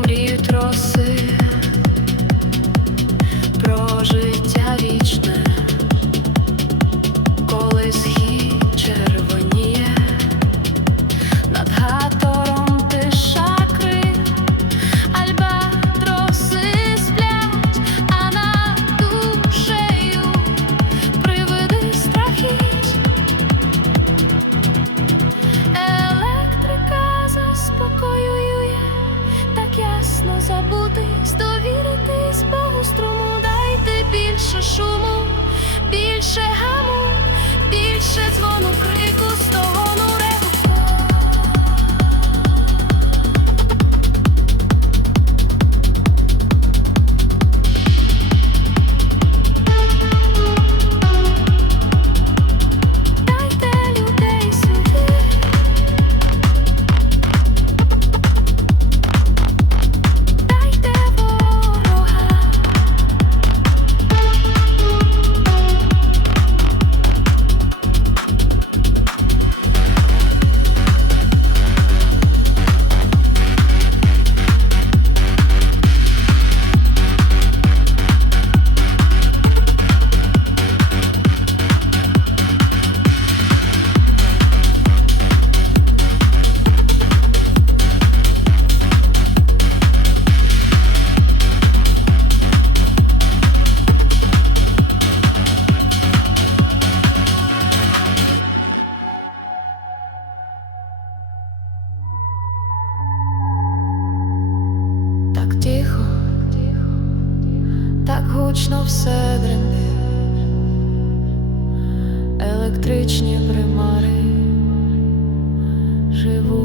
Muri більше шуму, більше гаму, більше дзвону. гучно все дремне, електричні примари живуть.